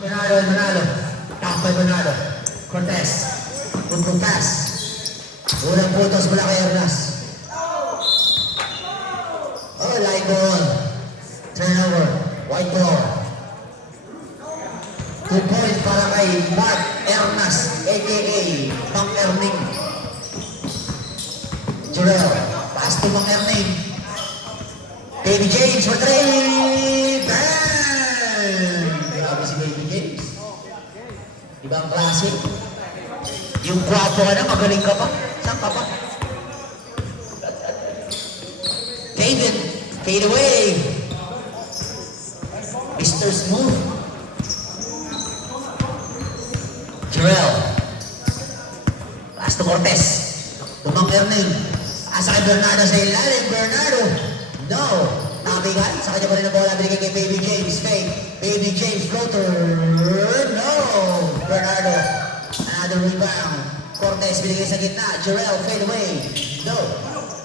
Bernardo and Manalo. Top by Bernardo. Cortez. Good pass. Unang putos mula kay Ernas. Oh, line ball. Turnover. White ball. 2 points para kay Mark Ernas, a.k.a. Mang Erning. Jurel. Pass to Mang Erning. Baby James for 3. Bang! Grabe si Baby James. Ibang klase. Yung kwapo ka na, magaling ka pa. Saan ka pa? David, fade away. Mr. Smooth. Jurel. Pass to Cortez. Tumang Erning. Asa kay Bernardo sa ilalim. Bernardo. No. Nakabigan. Sa kanya pa rin ang bola. Binigay kay Baby James. Fake. Baby James floater. No. Bernardo. Another rebound. Cortez binigay sa gitna. Jurel fade away. No.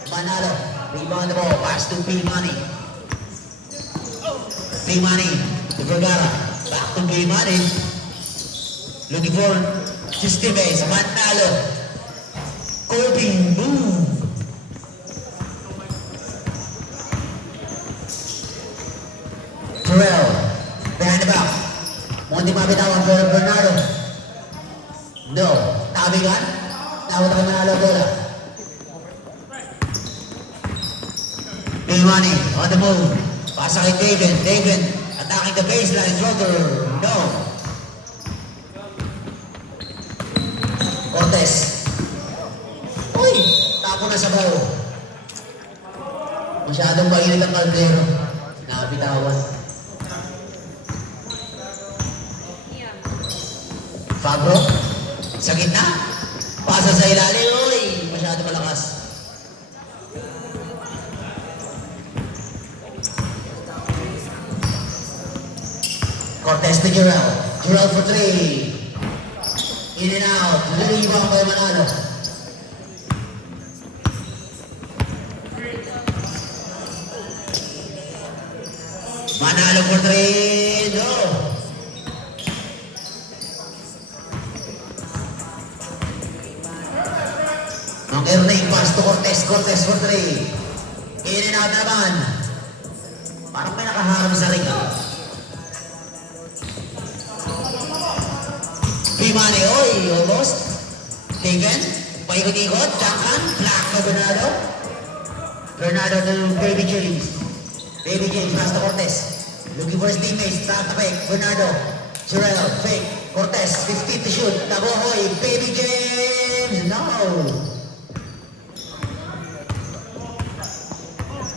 Manalo. Rebound the ball. Pass to P-Money. P-Money. To Vergara. Back to P-Money. Looking for Justimes. Manalo. Corbin. Boom. Jurel. Behind the back. Munti mabitawan for Bernardo. No. Tabigan. Tawad ang Manalo bola. P-Money on the move. Pasa kay David. David attacking the baseline. Floater. No. Cortez. Uy! Tapo na sa bao. Masyadong mainit ang kaldero. Nakabitawan. Fabro. Sa gitna. Pasa sa ilalim. Uy! Masyado malakas. Cortez to Jurel. Jurel for 3. In and out. Rebound by Manalo. Manalo for 3. No. Ang Erning pass to Cortez. Cortez for 3. In and out naman. Parang may nakaharap sa ring. P-Money, oy, almost. Taken. Paikot-ikot. Jackan. Black to Bernardo. Bernardo to Baby James. Baby James pass to Cortez. Looking for his teammates. Back to fake. Bernardo. Jurel. Fake. Cortez. 50 to shoot. Tabohoy. Baby James. No.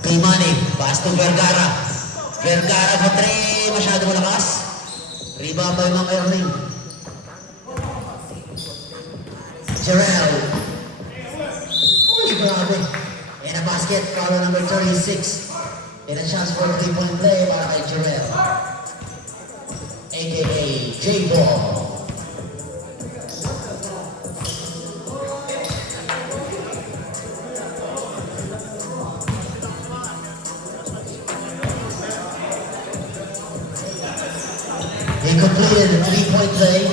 P-Money. Pass to Vergara. Vergara for 3. Masyado malakas. Rebound by Mang Erning. Jurel. Uy, grabe. In a basket, foul number 36. In a chance for a 3-point play para kay Jurel. A.k.a. J-Ball. He completed the 3-point play.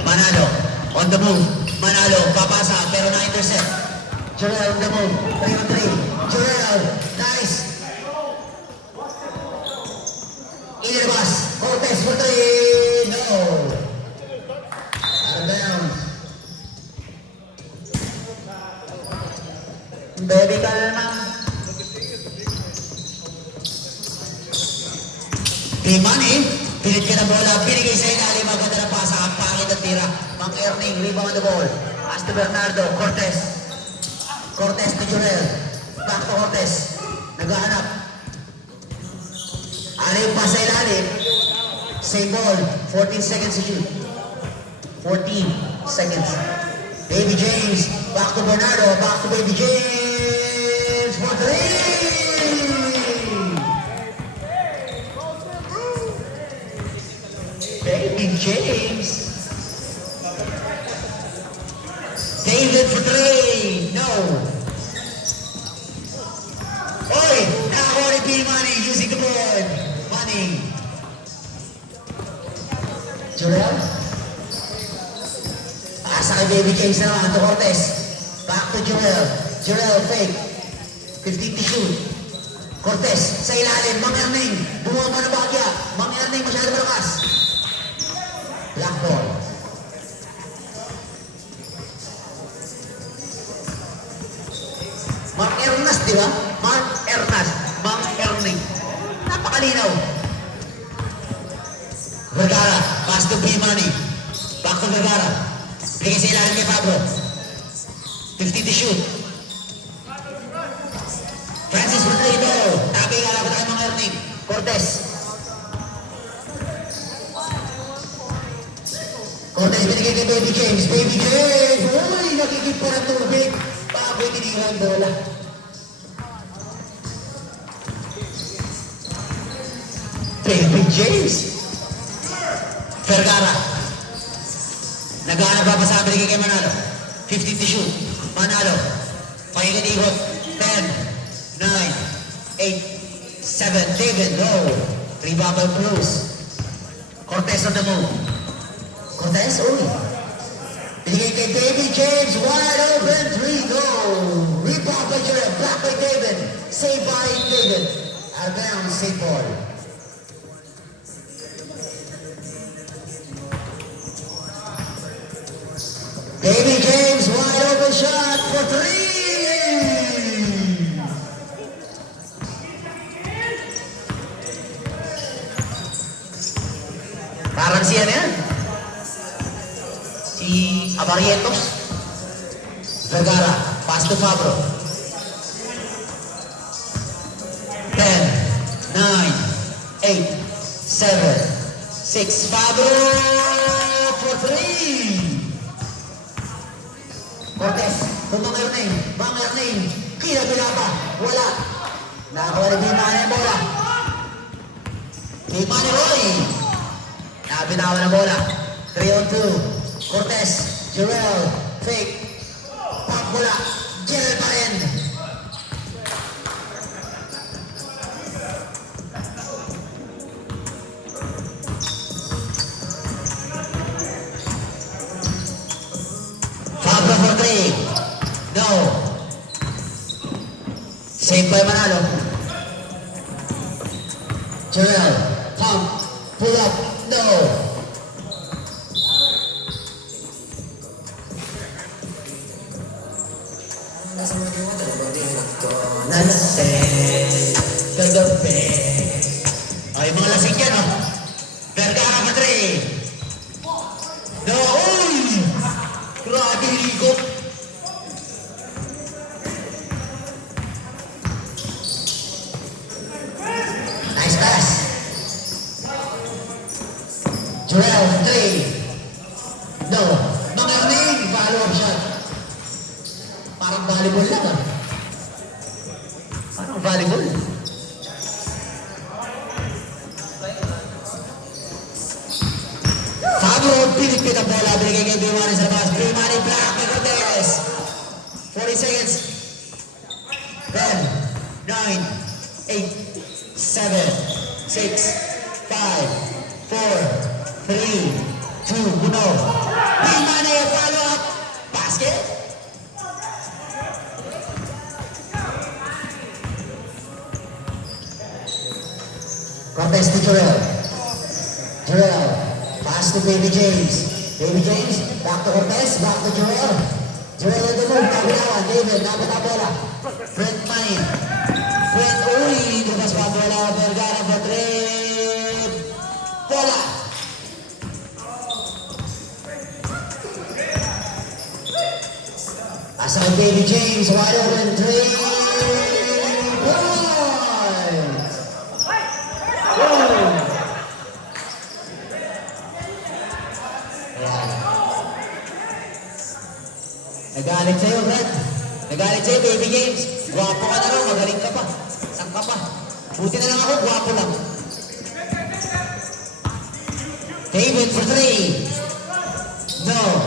Manalo on the move. Manalo papasa pero na-intercept. Jurel on the move. 3-on-3. Jurel. Nice. Inilabas. Cortez for 3. No. Out of bounds. Baby kalma. P-Money. Pilit ka na bola. Binigay sa ilalim. Maganda na pasa. Ang pangit at tira. Mang Erning. Rebound the ball. Pass to Bernardo. Cortez. Cortez to Jurel. Back to Cortez. Naghahanap. Alim pa sa ilalim. Same ball. 14 seconds to shoot. 14 seconds. Baby James. Back to Bernardo. Back to Baby James. For 3. Baby James. kay Baby James naman to Cortez. Back to Jarrell. Jarrell fake. 15 to shoot. Cortez sa ilalim. Mang Erning. Bumaba na bagya. Mang Erning masyado malakas. Black ball. Mark Ernas, di ba? Mark Ernas. Mang Erning. Napakalinaw. Vergara. Pass to B-Money. Back to Vergara. Bigay sa ilalim kay Pablo. 50 to shoot. Francis Rodrigo. Tabi nga lang tayo mga Erning. Cortez. Cortez binigay kay Baby James. Baby James. Uy, nakikip po ng tubig. Bago tinigyan bola. Baby James. Vergara. Naghahanap pa pa sa binigay kay Manalo. 50 to shoot. Manalo. Pakikot-ikot. 10, 9, 8, 7. David, no. Rebound close. Cortez on the move. Cortez, uy. Binigay kay Baby James. Wide open. 3, go. Rebound by Jarrell. Block by David. Save by David. Out of bounds, St. Paul. Baby James, wide open shot for 3! Parang siya na yan. Si Abarrientos. Vergara, pass to Pablo. 10, 9, 8, 7, 6. Pablo for 3! Cortez, Mang Erning, Mang Erning, kila-bila pa, wala. Nakakuha ni Bimani ang bola. Bimani Roy. Nabinawa ng bola. 3 on 2. Cortez, Jarrell, fake. Pop bola, Jarrell pa rin. Pablo for 3. No. Save by Manalo. Jarrell, pump, pull up, no. Nalasing, kagabi. Ay, mga lasing yan, oh. Vergara for 3. No, uy! Grabe ligot. Nice pass. Jarrell, 3. No. Mang Erning, follow-up shot. Parang volleyball lang, ah. Parang volleyball. Pablo, pinipit ang bola. Binigay kay Bimani sa labas. Bimani, block ni Cortez. 40 seconds. 10, 9, 8, 7, 6, 5, 4, 3, 2, 1. Bimani, follow up. Basket. Cortez to Jarrell. Jarrell. Pass to Baby James. Baby James, back to Cortez, back to Jarrell. Jarrell on the move, kabinawan. David, dapat na bola. Fred Mine. Fred, uy, lumas pa bola. Vergara for 3. Bola. Asa kay Baby James, wide open, 3 points. Boom. Nagalit sa'yo, Brad. Nagalit sa'yo, Baby James. Gwapo ka na raw, magaling ka pa. Saan ka pa? Buti na lang ako, gwapo lang. David for 3. No.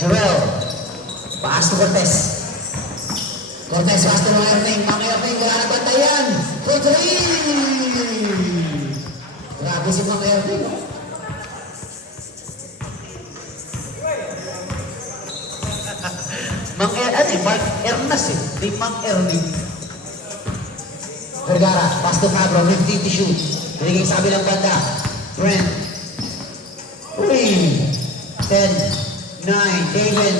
Jarrell. Paas to Cortez. Cortez, paas to Mang Erning. Mang Erning, wala na bantayan. For 3. Grabe si Mang Erning. Jonas eh. Ni Mang Ernie. Vergara, pass to Fabro, 15 to shoot. Binigay sa kabilang banda. Brent. Uy! 10, 9, David.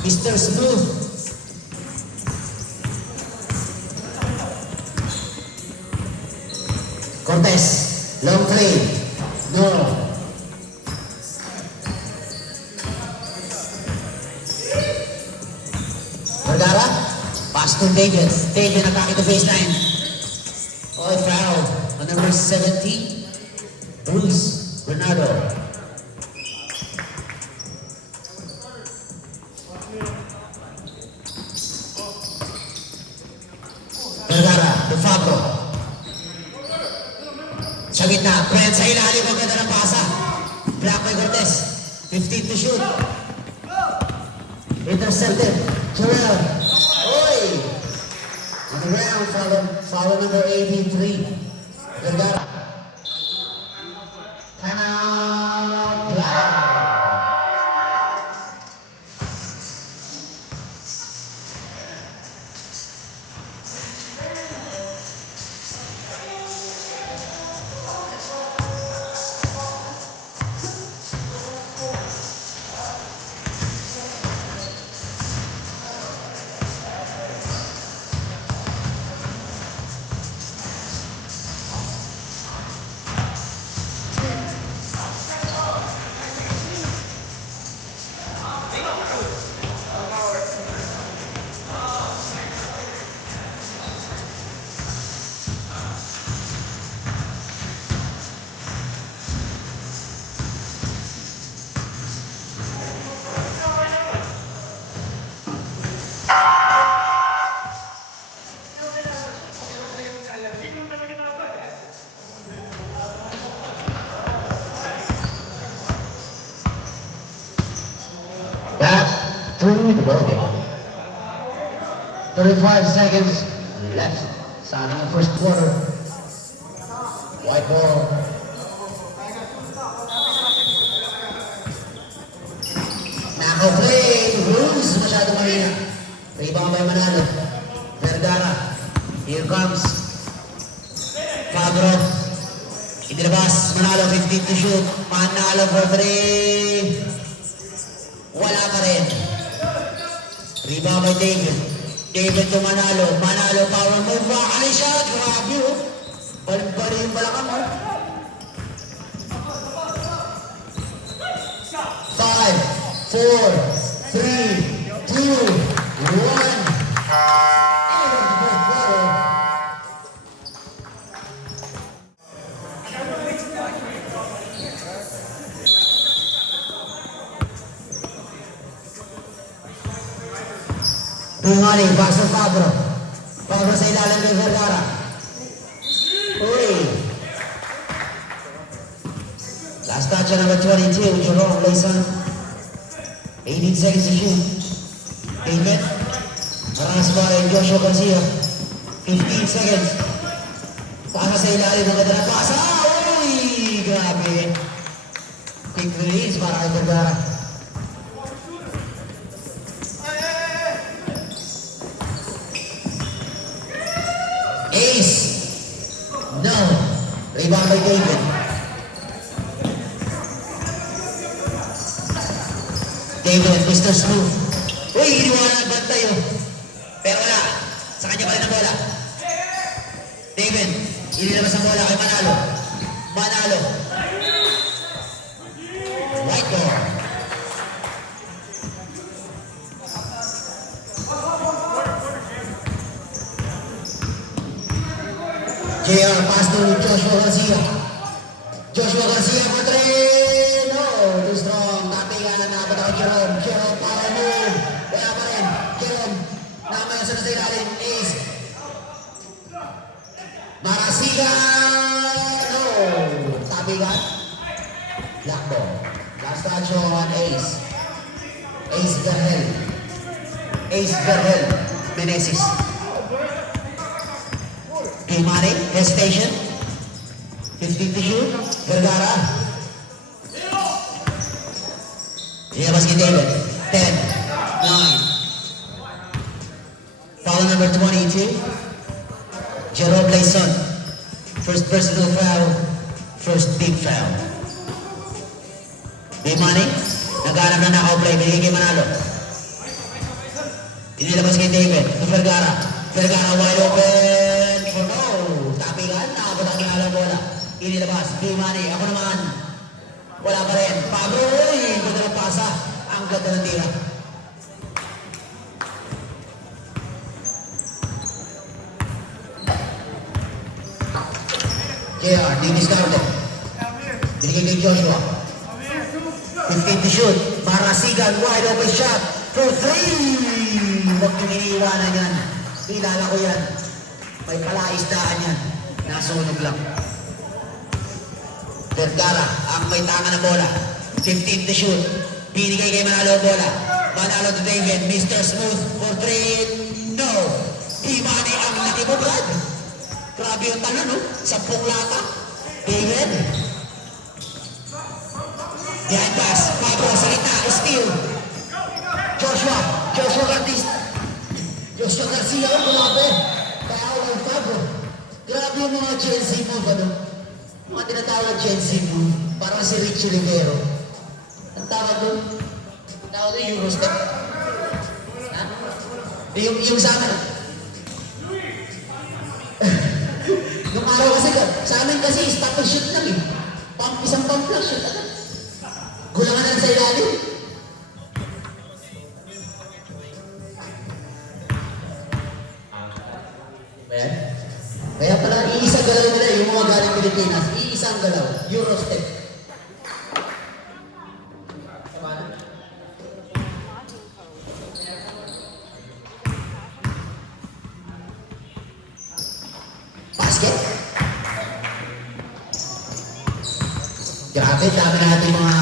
Mr. Smooth. Cortez, long three. No. Vergara, pass to David. David atake to baseline. Oh, foul on number 17, Bruce Bernardo. Vergara, to Fabro. Sa gitna, Brent sa ilalim, maganda ng pasa. Black by Cortez, 15 to shoot. Intercepted, Terrell. Oy! On the ground, foul number 83, Vergara. Timeout, Black. Back to the ball. 35 seconds left. Starting the first quarter. White ball. Naka-play. Rules. Masyado mahina. Rebound by Manalo. Vergara. Here comes Fabro. Inilabas. Manalo 15 to shoot. Manalo for 3. Wala pa rin. Rebound by David. David to Manalo. Manalo, power move. Bakali siya. Grabe oh. Balik-bali yung balakang oh. 5, 4, 3, 2, 1. Tingani, pass to Fabro. Fabro sa ilalim ng Vergara. Uy! Last touch on number 22, Jerome Layson. 18 seconds to shoot. David. Maras by Joshua Garcia. 15 seconds. Pasa sa ilalim ng ganda ng pasa. Uy! Grabe. Quick release para kay Vergara. Ace. No. Rebound by David. David, Mr. Smooth. Uy, iniwala ang bantay oh. Pero wala. Sa kanya pa rin ang bola. David, inilabas ang bola kay Manalo. Manalo. White ball. JR, pass to Joshua Garcia. Joshua Garcia for 3. No, too strong. Tapingan, napat ako Jerome. Jerome, power move. Wala pa rin. Jerome, namaya sa nasa ilalim. Ace. Marasiga. No. Tapingan. Black ball. Last touch on Ace. Ace Garhel. Ace Garhel. Meneses. Imari, hesitation. 15 to shoot. Vergara. Ilabas kay David. 10, 9. number 22, Jerome Layson. First personal foul, first big foul. B-Money, naghanap na naka-play, binigay kay Manalo. Inilabas kay David, to Vergara. Vergara wide open, for no. Tapingan, nakabot ang kinalang bola. Inilabas, B-Money, ako naman. Wala pa rin. Pablo, ganda ng pasa. Ang ganda ng tira. JR, di discarded. Binigay kay Joshua. 15 to shoot. Marasigan, wide open shot. For 3! Huwag niyong iniiwanan yan. Kilala ko yan. May palaisdaan yan. Nasunog lang. Vergara, ang may tanga ng bola. 15 to shoot. Binigay kay Manalo ang bola. Manalo to David. Mr. Smooth for 3. No! Imani ang laki mo, Brad. Grabe yung talo, no? 10 lata. David. Behind pass. Pablo sa kita. Steal. Joshua. Joshua Garcia. Joshua Garcia. Oh, grabe. Kaya ako ng Pablo. Grabe yung mga Chelsea move, ano? Mga tinatawag Chelsea move. Parang si Richie Rivero. Ang tawag doon? Ang tawag doon, Eurostep. Ha? Yung sa amin. Nung araw kasi, sa amin kasi, stop and shoot lang eh. Isang pump lang, shoot agad. Gulangan na sa ilalim. Ayan. Kaya pala, iisang galaw nila yung mga galing Pilipinas. Iisang galaw. Eurostep. Basket. Grabe, dami natin mga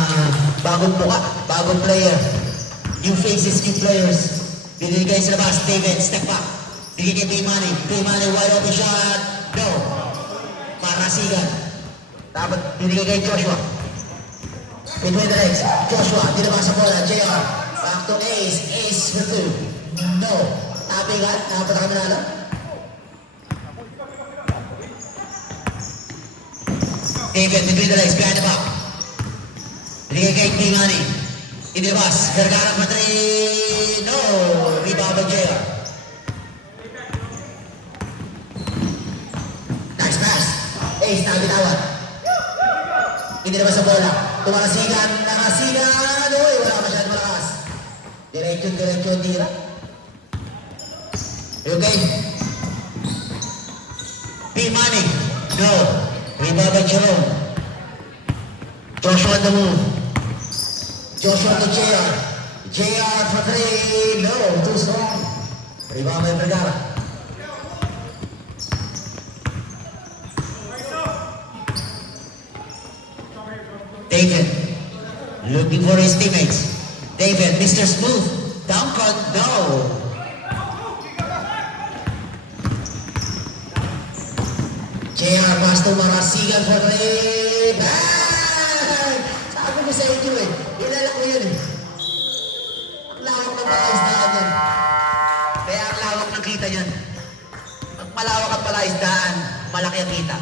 bagong buka, bagong player. New faces, new players. Binigay sa labas, David, step back. Binigay kay B-Money. B-Money, wide open shot. No. Marasigan. Dapat binigay kay Joshua. Between the legs. Joshua, dinabas sa bola. JR. Back to Ace. Ace for 2. No. Tapingan. Nakapunta kami na lang. David, between the legs, behind the back. Binigay kay B-Money. Inilabas. Vergara pa 3. No. Rebound by JR. Nice pass. Ace, nabitawan. Inilabas sa bola. Tumarasigan. Narasigan. Uy, wala masyadong malakas. Diretso, tira. Okay. B-Money. No. Rebound by Jerome. Joshua on the move. Joshua to JR. JR for 3. No, too strong. Rebound by Vergara. David looking for his teammates. David, Mr. Smooth. Dunk on, no. JR pass to Marasigan for 3. Bang! Sabi ko sa inyo eh. Ilala ko yun eh. Ang lawak ng palaisdaan yan. Kaya ang lawak ng kita yan. Pag malawak ang palaisdaan, malaki ang kita.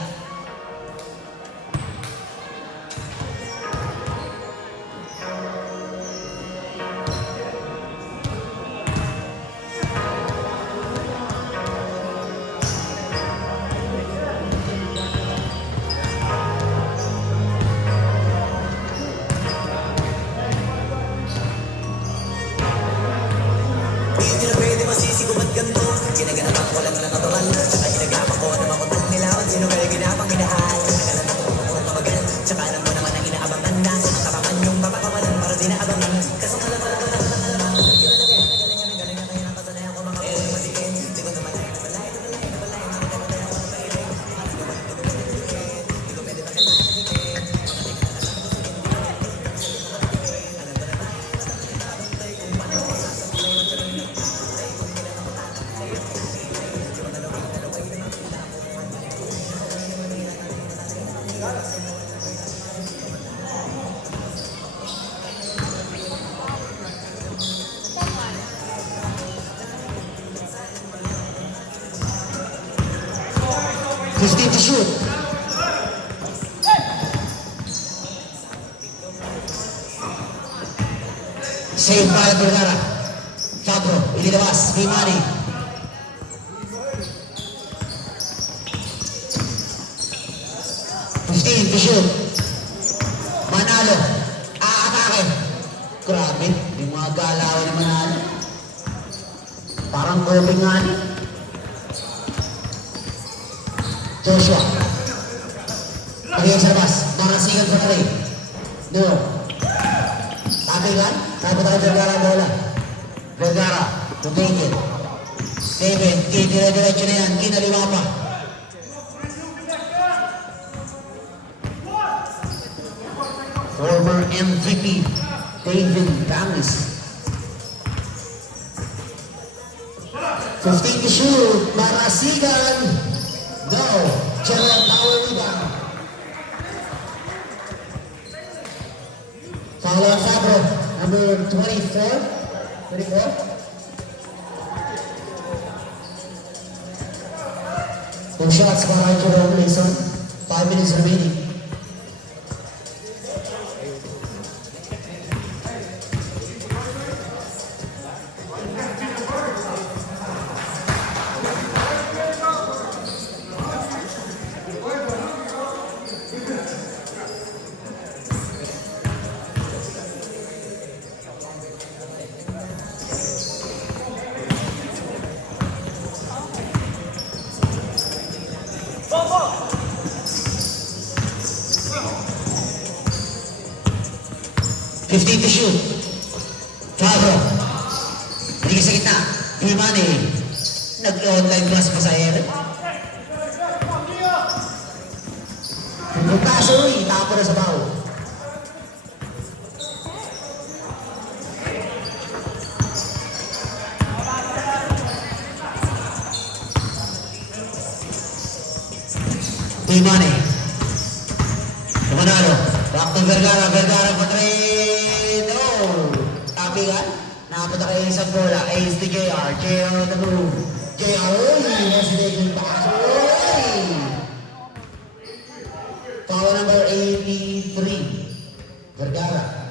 Hindi na pwede masisigaw at ganto. Ginaganap ako lang na natural. Tsaka ginagapak ko na makutang nilawan. Sino kaya ginapang inahal? Nagalan ako kung mabagal. Tsaka alam mo naman ang inaabangan na. Tapaman yung papakawalan para di naabangan. Kaso pala kinalagay na galing na kayo nakasanayan ko mga pwede matikin. Di ko naman ay nabalay. Hindi ko pwede ako napairin. Di ko pwede makipagpatikin. 15 to shoot. Save para Vergara. Fabro, inilabas. Bimani. To shoot. Manalo. Aatake. Grabe. Yung mga galawan ni Manalo. Parang coping nga niya. Joshua. Pagiging sa labas. Nakasigan sa 3. No. Tapigan. Tayo pa tayo Vergara bola. Vergara. To take it. David. Dire-diretso na yan. Kinaliwa pa. Former MVP, David Damis. 15 to shoot, Marasigan. No, Gerald Power rebound. Foul on Fabro, number 24. 24. Two shots para Jerome Mason. 5 minutes remaining. To shoot. Fabro. Hindi sa gitna. Bimani. Nag-online class pa sa air. Pagkaso tapo na sa bao. Bimani. Manalo. Back to Vergara. Vergara pa 3. Tapigan. Nakapunta kayo isang bola. Ace to JR. JR on the move. JR. Uy! Resonating pass. Uy! Foul number 83. Vergara.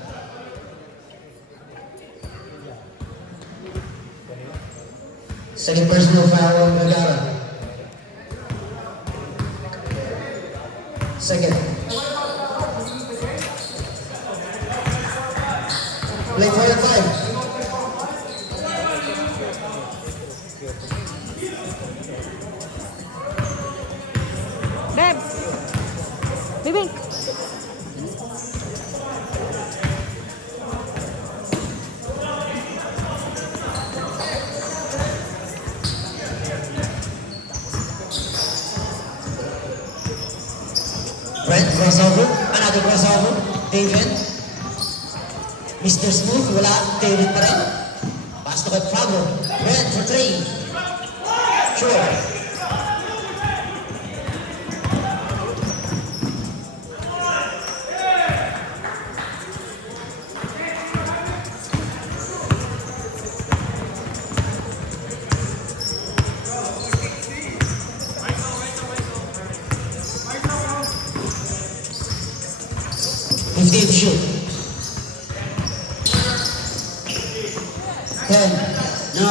Second personal foul on Vergara. Second. Play 4 and 5. Beb! Bibing! Brent crossover. Another crossover. David. Mr. Smooth, wala. David pa rin. Pass to kay Fabro. Brent for 3. Sure. To shoot. 10, 9,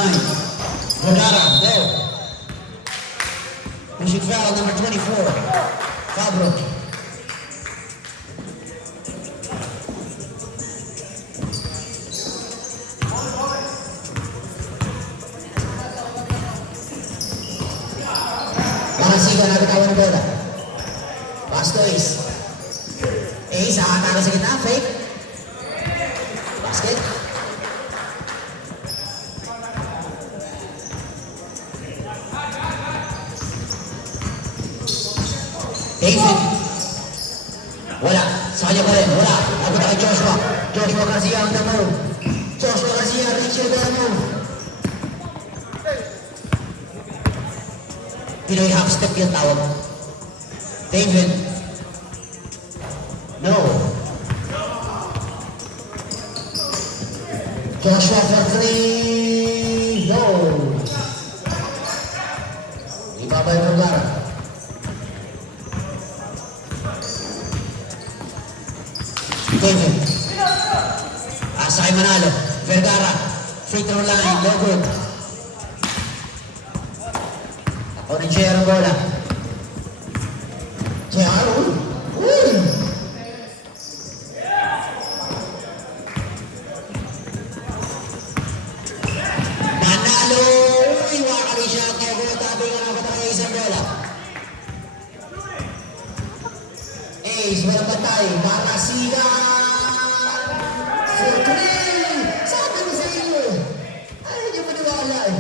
Vergara, go. Pushing foul number 24, Fabro. Marasigan, nagkatawan ng bola. Pass to Ace. Ace, nakatara sa gitna, fake. Basket. David. Wala. Sa kanya pa rin. Wala. Napunta kay Joshua. Joshua Garcia on the move. Joshua Garcia, Richard on the move. Pinoy half step yung tawag. David. No. Joshua for 3. No. Ibabay Vergara. David. Sakay Manalo. Vergara. Free throw line. No good. Ako ni J.R. ang bola. J.R. Uy! Manalo! Uy! Wakali siya. Kaya kung tabi ka na patay isang bola. Ace, walang batay. Para siya! Sabi ko sa inyo eh. Ayaw niyo maniwala eh.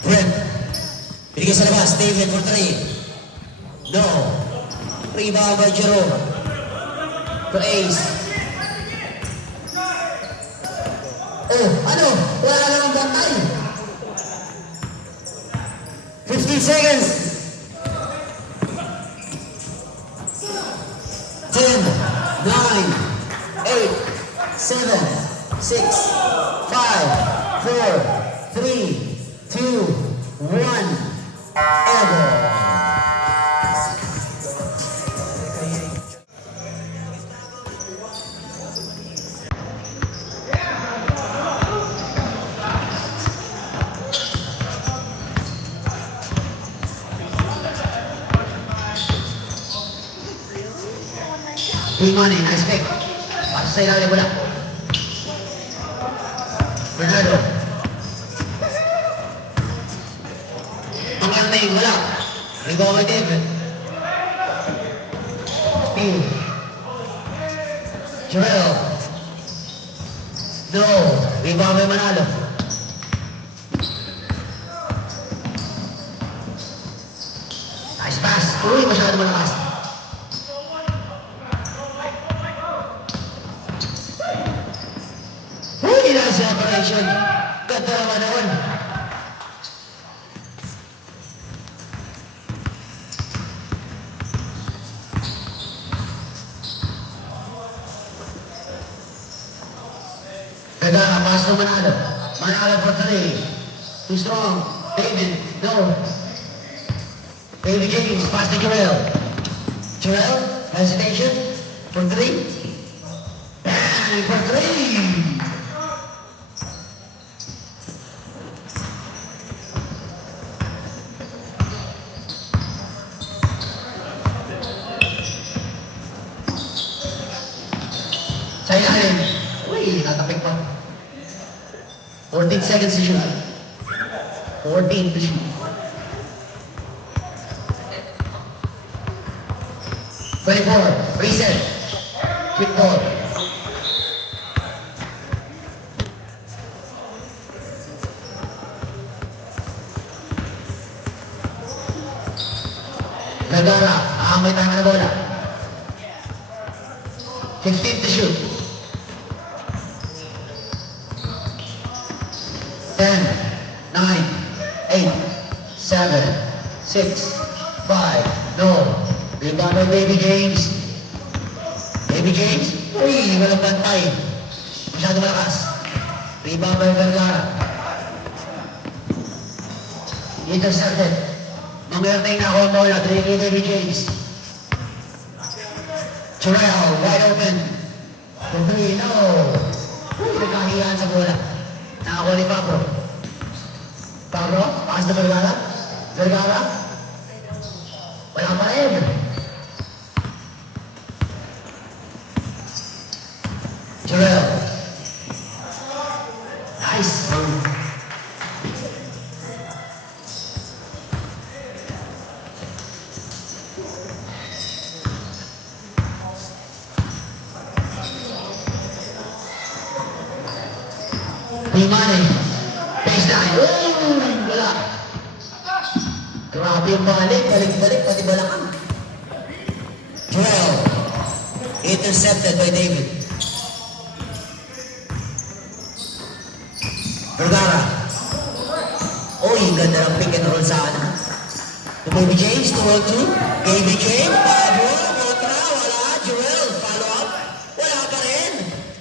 Brent. Binigay sa labas. David for 3. No. Rebound by Jerome. To Ace. Oh, ano? Wala lang ang bantay. 15 seconds. 10, 9, 8, 7, 6, 5, 4, 3, 2, 1. Ever. Free money, nice pick. Pasa sa ilalim wala. Bernardo. Ang name, wala. Rebound by David. Steve. Joel. No. Rebound by Manalo. Nice pass. Uy, masyado malakas. Separation. Ganda naman naman. Vergara, pass to Manalo. Manalo for 3. Too strong. David, no. David James, pass to Joel. Joel, hesitation for 3. Bang for 3. Sa ilalim. Uy, natapik pa. 14 seconds to shoot. 14 to shoot. 24. Reset. Quick ball. Vergara. May tayo na bola. 15 to shoot. 10, 9, 8, 7, 6, 5, no. Rebound by Baby James. Baby James? Uy, walang bantay. Masyado malakas. Rebound by Vergara. Intercepted. Mangyarting na ako ang bola. Drinking Baby James. Terrell, wide open. For 3, no. Uy, nagkahiyaan sa bola. Nakakuha ni Pablo. Pablo, pass na Vergara. Vergara. Wala pa rin. Terrell. Nice. Imani. Baseline. Wala. Grabe yung balik. Balik-balik. Pati balakang. 12. Intercepted by David. Vergara. Uy, ganda ng pick and roll sana. To Baby James, 2-2. Baby James, Pablo, kontra, wala. Joel, follow up. Wala pa rin.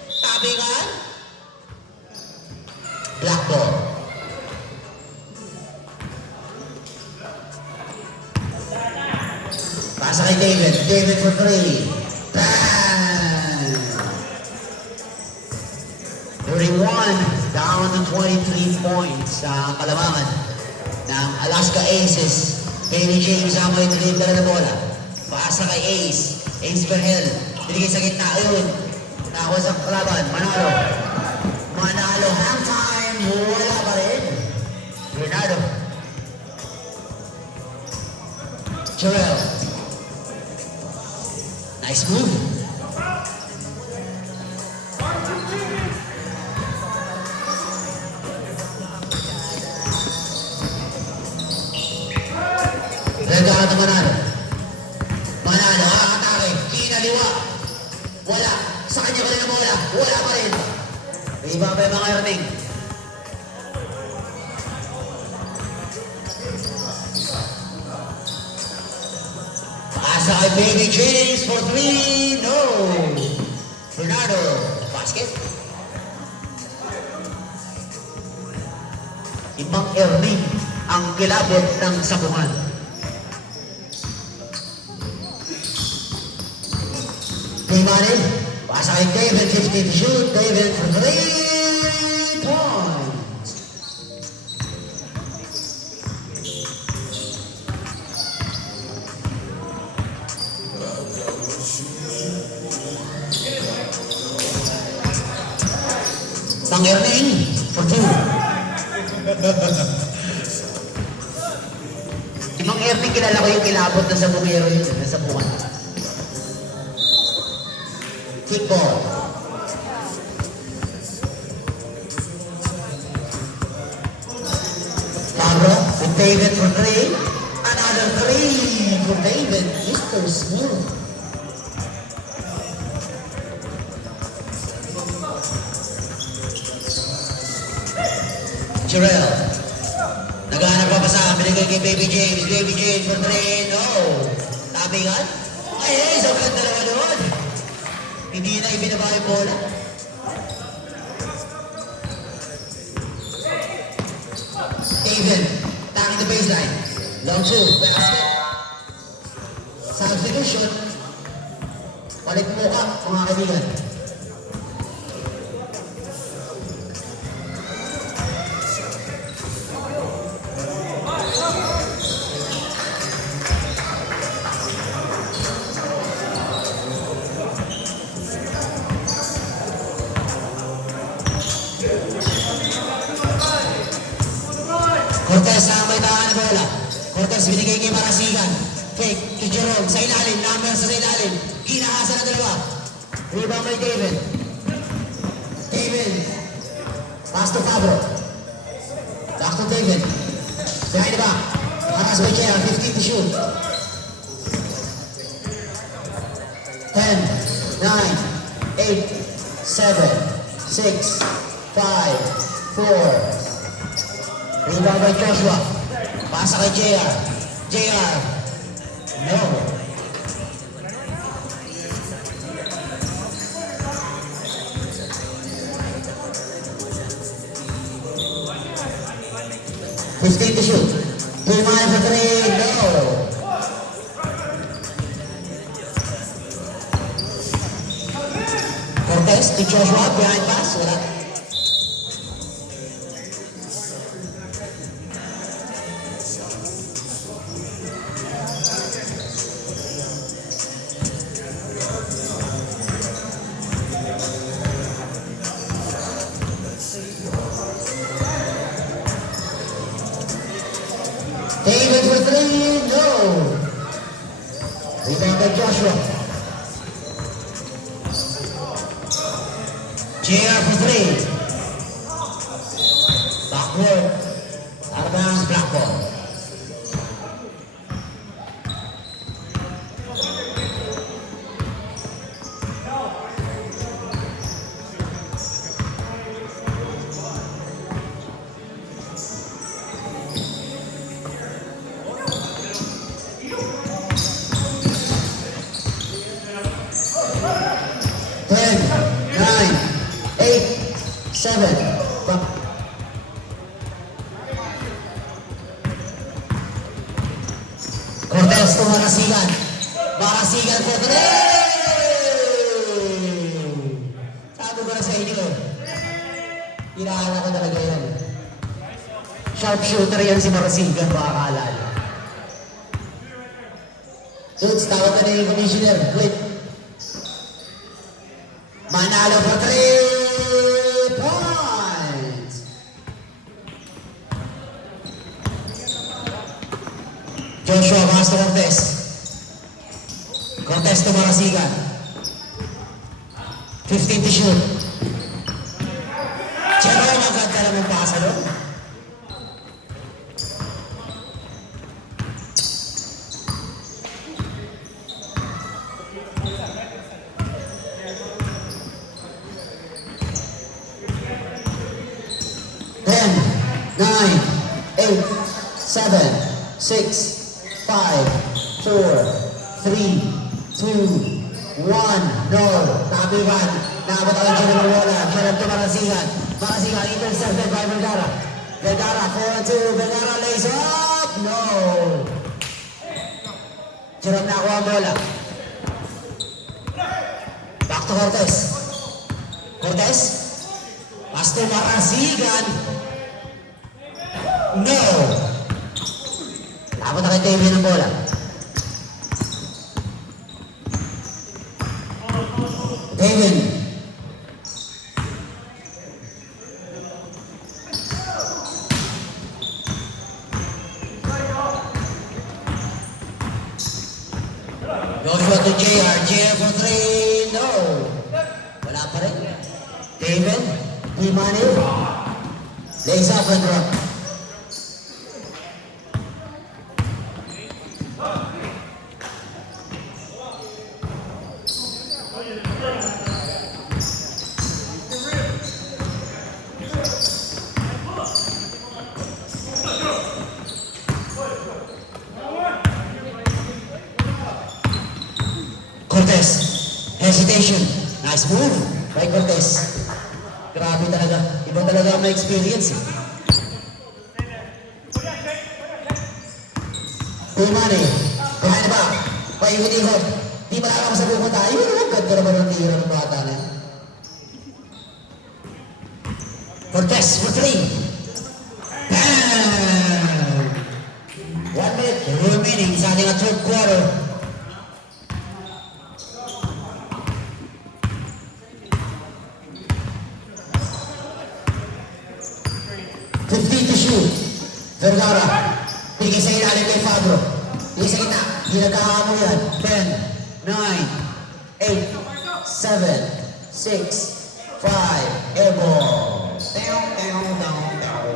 Tabi ka. Black ball. Pasa kay David. David for 3. Bang! 31 down to 23 points sa kalamangan ng Alaska Aces. Baby James ang may dribble na bola. Pasa kay Ace. Ace Berhel. Binigay sa gitna. Ayun. Nakakuha sa kalaban. Manalo. Manalo. Half time. Wala pa rin. Bernardo. Joel. Nice move. Regalo ng Manalo. Manalo, atake. Kinaliwa. Wala. Sa kanya pa rin ang bola. Wala pa rin. Iba pa yung mga Erning. Pasa kay Baby James for 3. No. Bernardo. Basket. Ibang Erning ang kilabot ng sabuhan. Timani, pasa kay David, 50 to shoot. David for 3 points. Bang Erning for 2. Si Mang Erning, kilala ko yung kilabot na sa bumero yun, nasa buwan. Kickball. Pablo with David for 3. Another 3 for David. Mr. Smooth. Jarrell. Naghahanap pa pa sa binigay kay Baby James. Baby James for 3. No. Tabingan. Ay, so ganda naman doon. Hindi na ibinaba yung bola. David, back in the baseline. Long 2, basket. Substitution. Palit mo ka, mga kaibigan. Cortez ang may tahan na bola. Cortez binigay kay Marasigan. Fake to Jerome sa ilalim. Number sa ilalim. Ginahasa na dalawa. Rebound by David. David. Pass to Pablo. Back to David. Behind the back. Paras by Jaya. 15 to shoot. 10, 9, 8, 7, 6, 5, 4. Rebound by Joshua. Pasa kay JR. JR. No. Fifteen to shoot. Pumain for 3. No. Cortez to Joshua. Behind pass. Wala. David for 3, no. Rebound by Joshua. JR for 3. Backward. Out of bounds, black ball. Seven. Cortez to Marasigan. Marasigan for three! Sabi ko na sa inyo eh. Hinahanap ko talaga yan. Sharpshooter yan si Marasigan, baka akala niyo. Dudes, tawag ka na yung commissioner. Wait. Manalo for 3 points! Joshua Castro Cortez. Cortez to Marasigan. 15 to shoot. Jerome, ang ganda naman pasa doon. Ten, 9, 8, 7, 6, 5, 4, 3, 2, 1, no. Tabiban. Naabot ang Jerome Wala. Jerome to Marasigan. Marasigan intercepted by Vergara. Vergara 4-2. Vergara lays up. No. Jerome nakuha ang bola. Back to Cortez. Cortez. Pass to Marasigan. No. Naabot na kay Tavian ang bola. Tavian. Joshua to JR. JR for 3. No. Wala pa rin. David. Imani. Lays up and drop. Cortez. Hesitation. Nice move by Cortez. Grabe talaga. Iba talaga ang may experience. Imani. Behind the back. Paikot-ikot. Di malakam sa pupunta. Ayun, ganda naman ang tira ng bata na. Cortez for 3. Bam! 1 minute remaining sa ating third quarter. Vergara, bigay sa ilalim kay Fabro. Bigay sa gitna, hindi nagkakamo yan. 10, 9, 8, 7, 6, 5, airball. Down, down, down, down.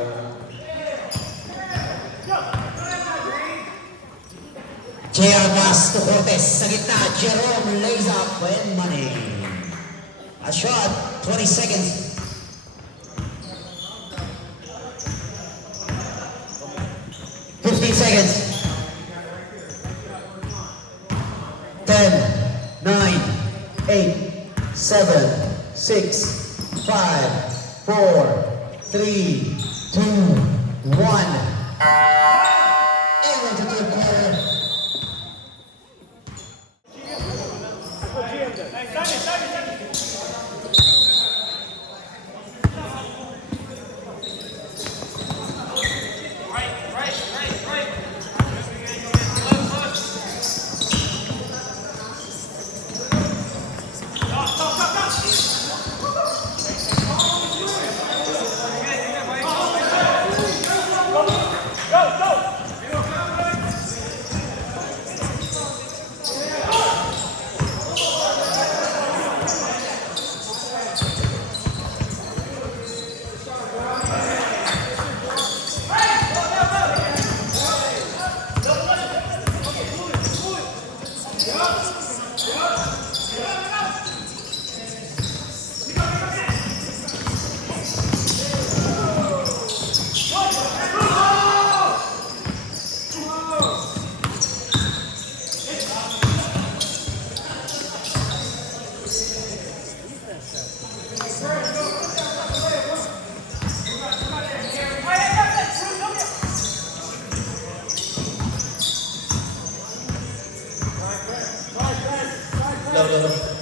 JR pass to Cortez. Sa gitna, Jerome lays up and money. A shot, 20 seconds. 15 seconds. 10, 9, 8, 7, 6, 5, 4, 3, 2, 1. And we're to third quarter. Go! Seconds.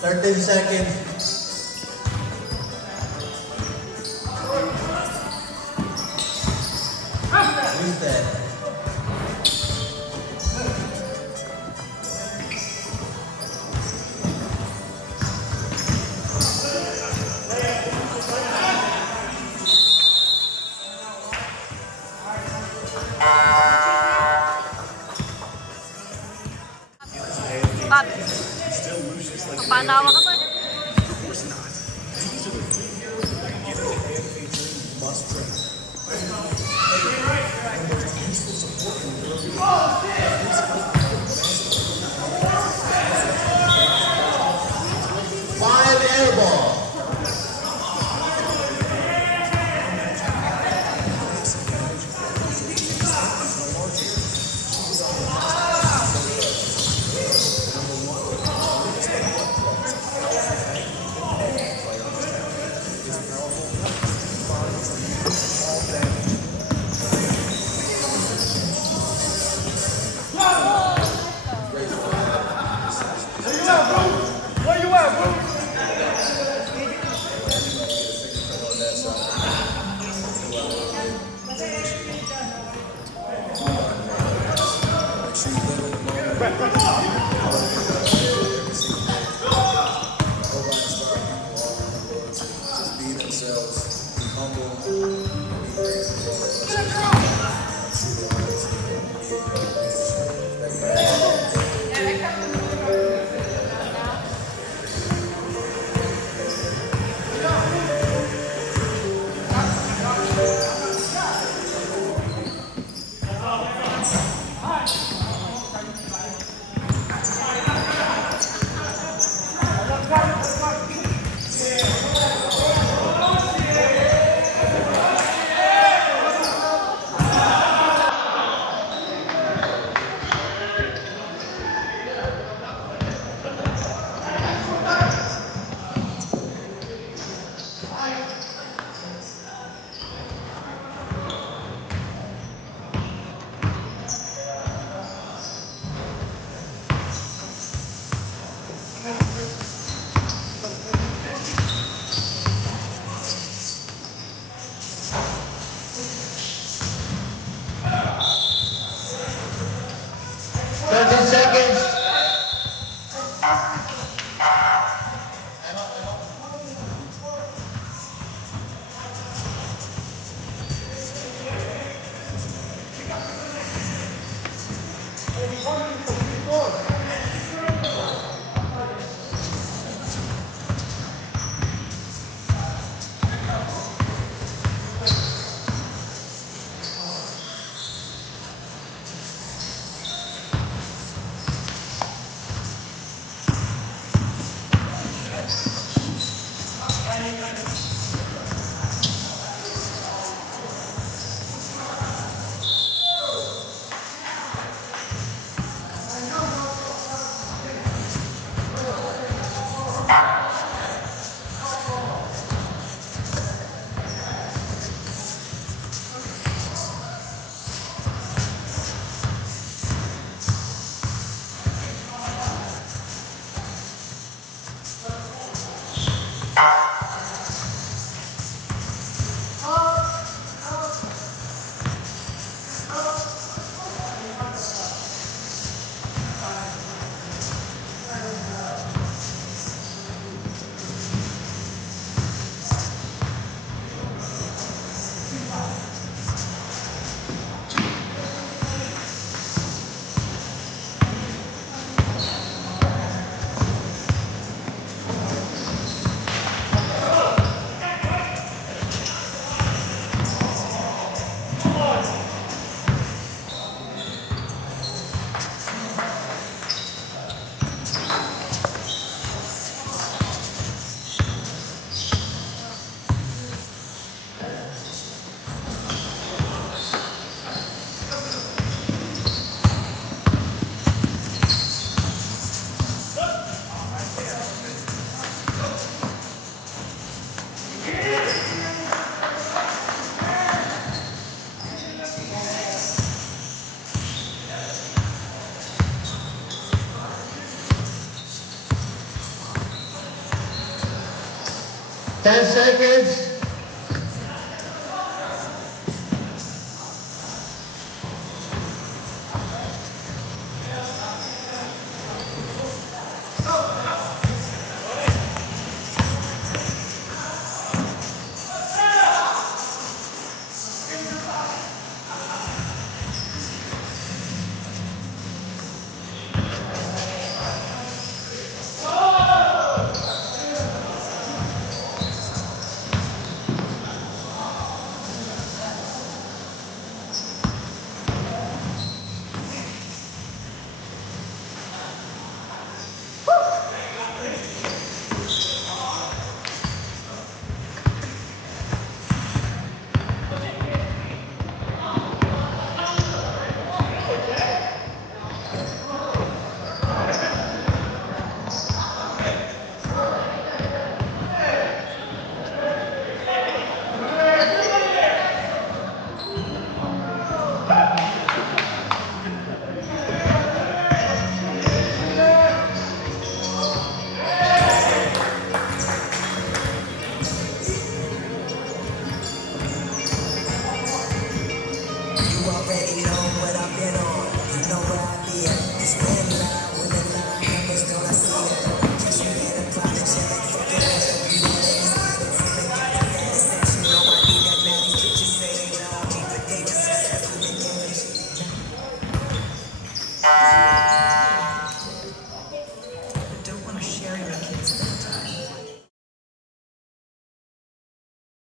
13 seconds. Who's that? Pat, papanawa ka man. Five air ball. Where you at, bro? Just be themselves, be humble, be grateful. 10 seconds.